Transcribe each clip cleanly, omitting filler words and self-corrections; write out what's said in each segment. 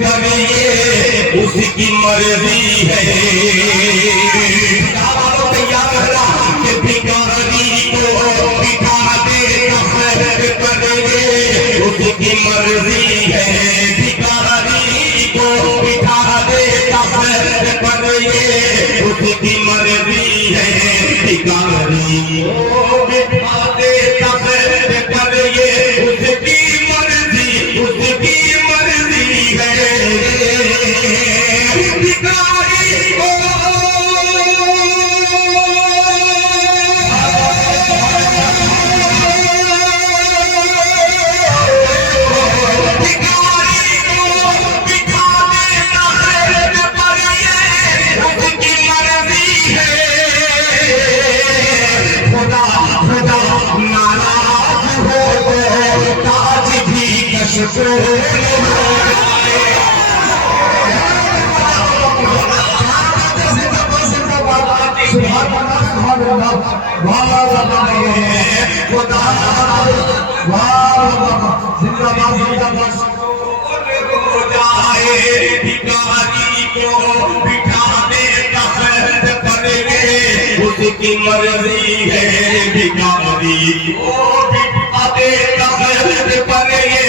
करिए उसकी मर्जी है। भिखारी को बिठा दे करिए उसकी मर्जी है। भिखारी को बिठा दे करिए उसकी मर्जी है। भिखारी को बिठा दे करिए उसकी मर्जी है। भिखारी को भिखारी को बिठा दे करिए उसकी मर्जी है। भिखारी को बिठा दे करिए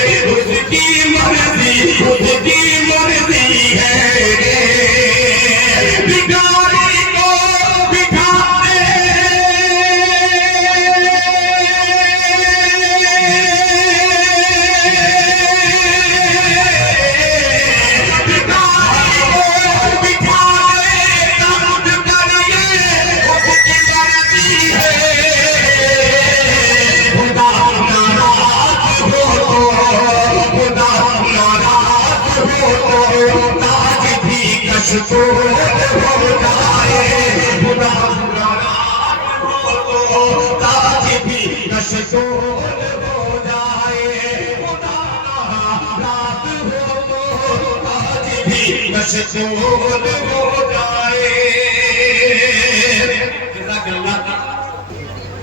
उसकी मर्जी है। भिखारी को बिठा दे तो ताज भी नशो हो जाए। रात हो ताज भी नशो हो जाए।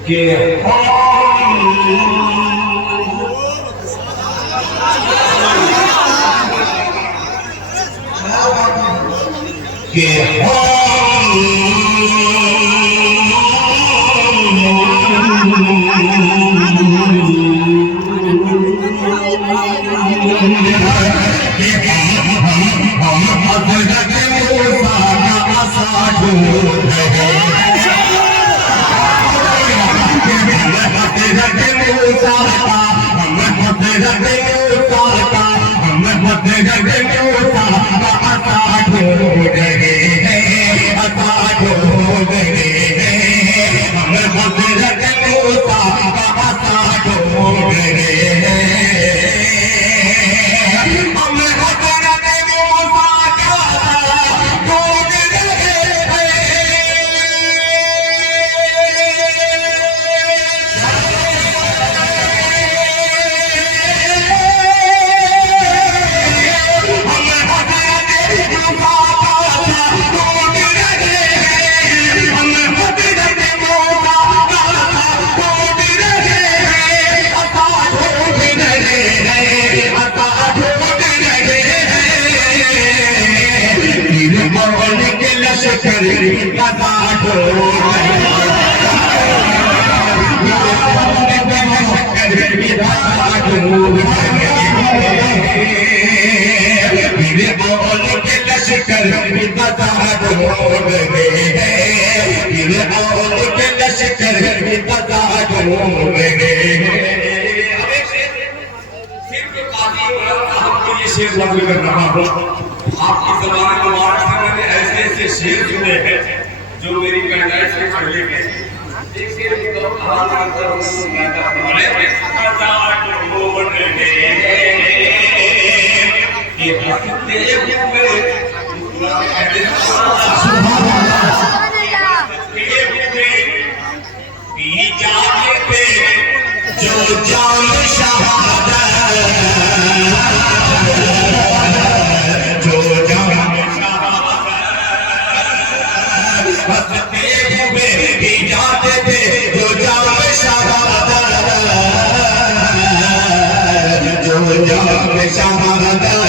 के शेर लग रहा हूँ आपकी ज़बान मुबारक से मैंने ऐसे ऐसे शेर सुने हैं जो मेरी पैदाइश से पहले के। एक शेर की तो हाल अंदर बड़े ये हंसते हुए पी जाते थे जो जान शहादत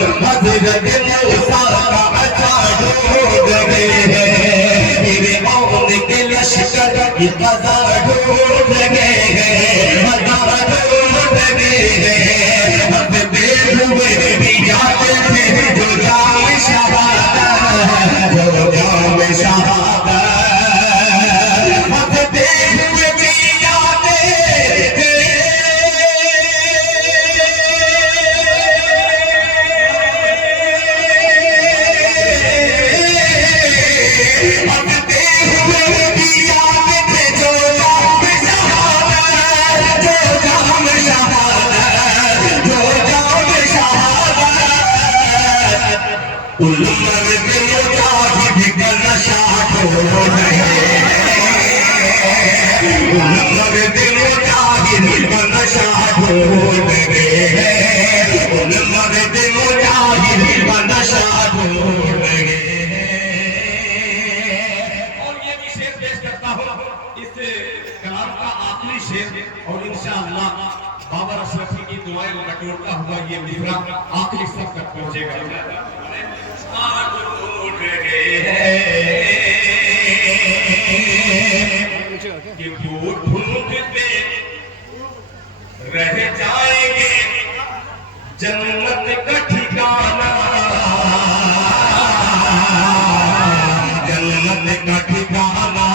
हजरत मूसा का अचार ढूंढ रहे हैं, मेरे मौन के लश्कर की कज़ा ढूंढ रहे हैं, कज़ा ढूंढ रहे हैं। हम देख हुए भी जाते थे जो जाम शहादत, जो जाम शहादत, हम देख हुए भी जाते थे। और इंशाअल्लाह बाबा अशरफी की दुआएं बटोरता हुआ ये मिसरा आखिरी सब तक पहुंचेगा। कि वो ढूंढते रह जाएंगे जन्नत का ठिकाना, जन्नत का ठिकाना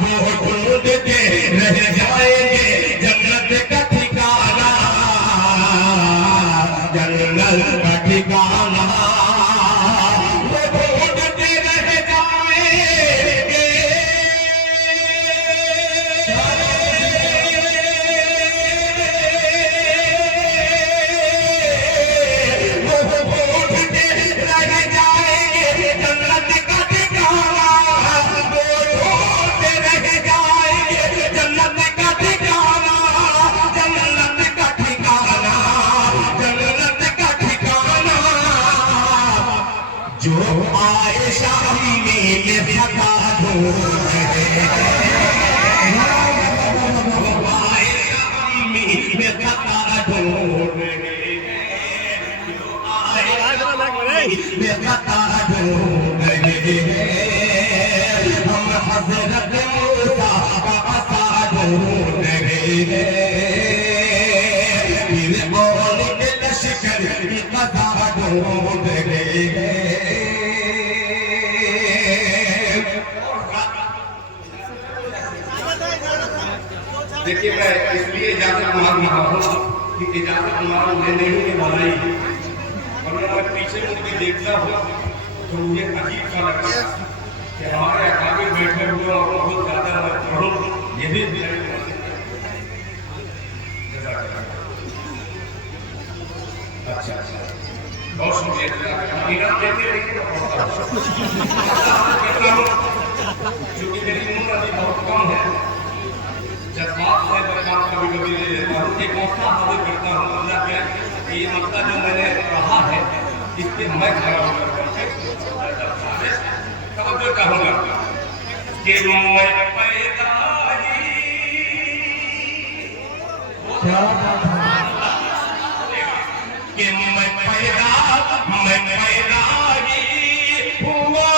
वो ढूंढते रह जाएंगे, जन्नत का ठिकाना, जन्नत का ठिकाना वो ढूंढते रह जाएंगे। जो आयशा में फता ढूंढ रहे हैं, आयशा में फता ढूंढ रहे हैं, जो आयशा में फता ढूंढ रहे हैं, हम हजरत मूसा का असा ढूंढ रहे हैं, फिर मौन के लश्कर की कज़ा ढूंढ रहे हैं। देखिए मैं इसलिए इजाजत मांग रहा हूँ कि इजाजत मांग लेने ही वाला ही, और मैं पीछे मुझ के देखता हूँ तो मुझे अजीब सा लगता है कि हमारे अकाबे बैठे हुए और बहुत ज्यादा मैं पढ़ूँ, ये भी अच्छा बहुत शुक्रिया। क्योंकि मेरी उम्र अभी बहुत कम है, जज्बात से मैं काम कभी कभी ले लेता हूँ, एक मौका हासिल करता हूँ अल्लाह के ये मसला जो मैंने कहा है इसके मैं खड़ा होकर तवज्जो कहूँगा कि मैं पैदा कि मैं पैदा हुआ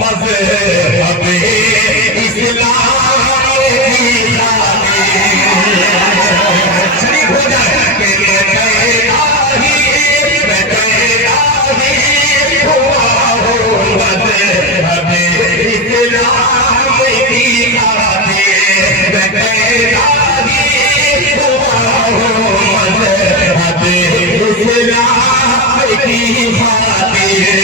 मज़हब इस्लाम शरीफ हो जाए कि मैं हुआ हूँ, मज़हब इस्लाम की खातिर हुआ हूँ, मज़हब इस्लाम की खातिर।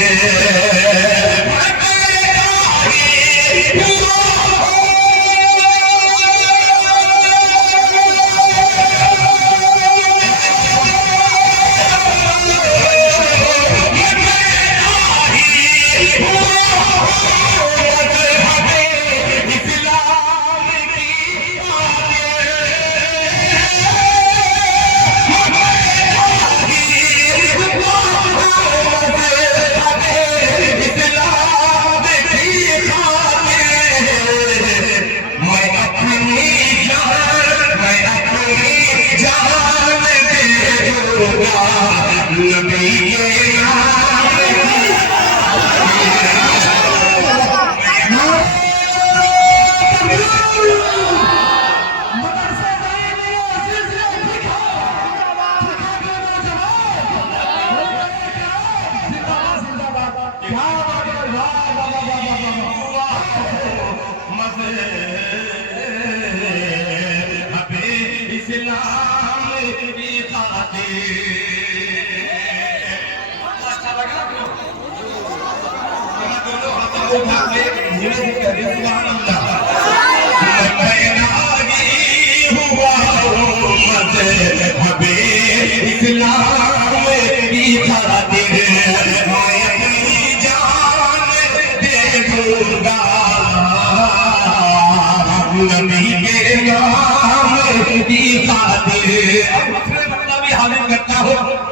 नबी के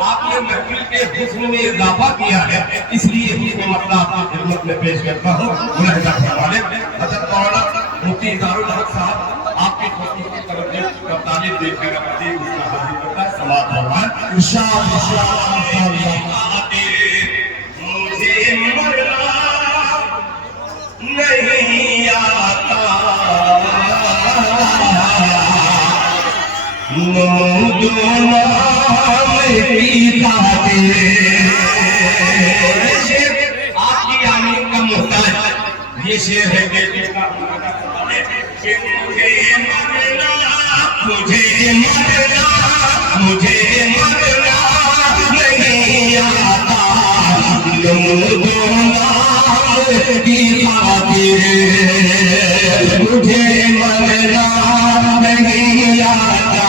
आपने महफिल के हुस्न में इजाफा किया है, इसलिए इसमें मतलब आपकी खिदमत में पेश करता हूँ। हज़रत मौलाना मुफ्ती इज़ारुल हक साहब आपकी खूबसूरती का तारीफ देखकर अपनी उसका हाजिर करता है। समाअत फरमाएं। मुझे मरना नहीं आता, आपकी आमीन का मोहताज ये शेर है कि मुझे मरना नहीं आता, की खातिर मुझे मरना नहीं आता,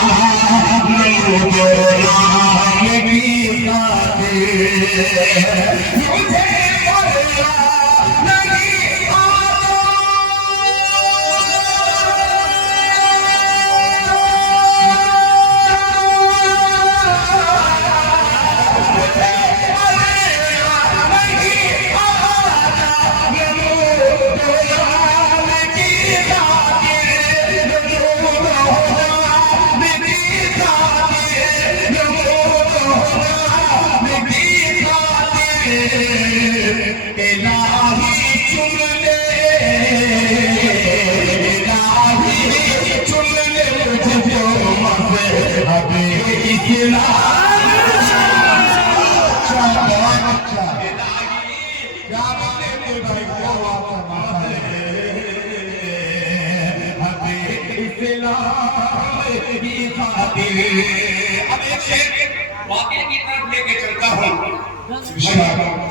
वाक़े की तरफ लेके चलता हूँ।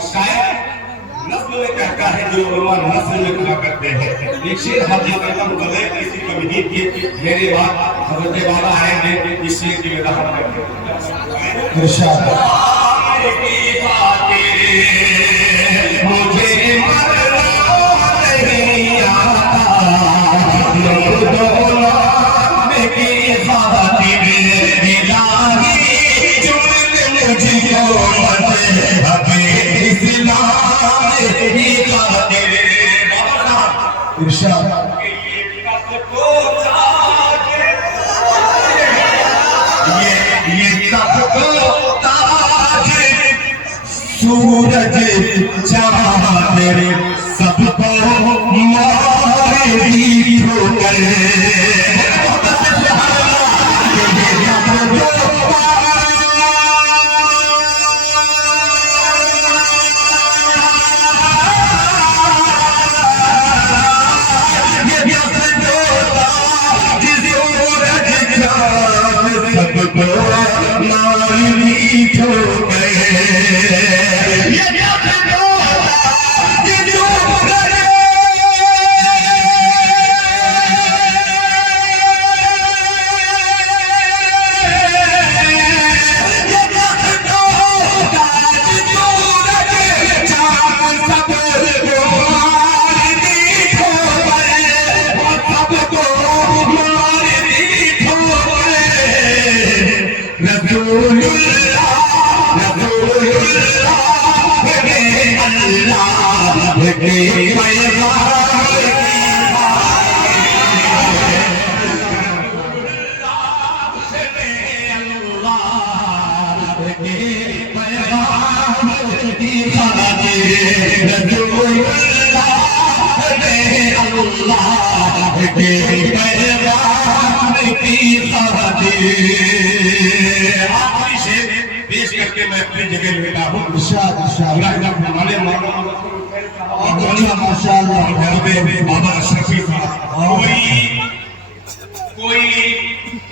शायद नस्ल में कहता है जो उलमा नस्ल में कहा करते हैं। एक शेर हाजिर करता हूँ बगैर किसी तमहीद के। मेरे बाद हज़रत बाबा आएंगे, इस शेर की वजाहत करते हैं। मुझे मरना नहीं आता, सूरज चाँद सबको मारेगी ठोकर, सबको मारेगी ठोकर। के पैगाम की खातिर रसूलुल्लाह ने अल्लाह के पैगाम की खातिर। आखिरी शेर पेश करके मैं अपनी जगह लेता हूँ। माशाअल्लाह बाबा अशरफी साहब कोई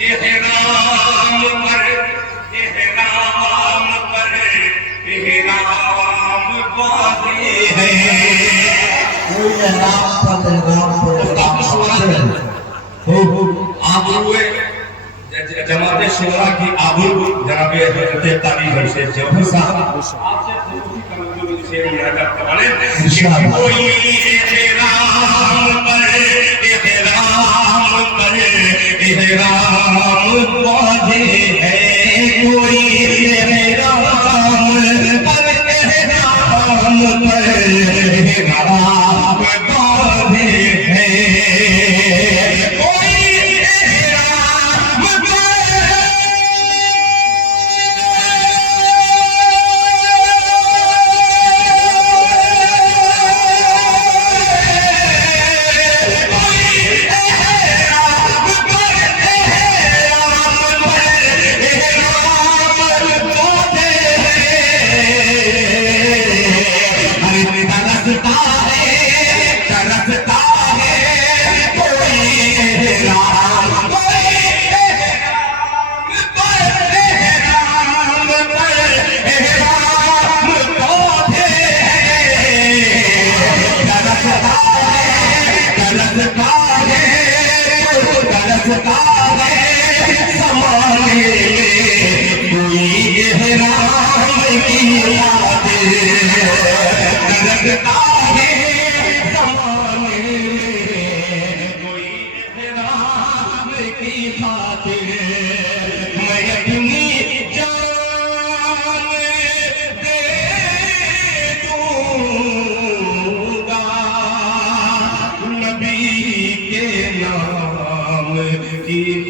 एहराम पर बांधे हैं, कोई आबरूए जमात शुरा की आबरू जनाब हजरत तारीख से जौहर साहब आपसे थोड़ी कमजोरी से मुरादा करवाने कोई एहराम बांधे हैं, कोई एहराम बांधे हैं, की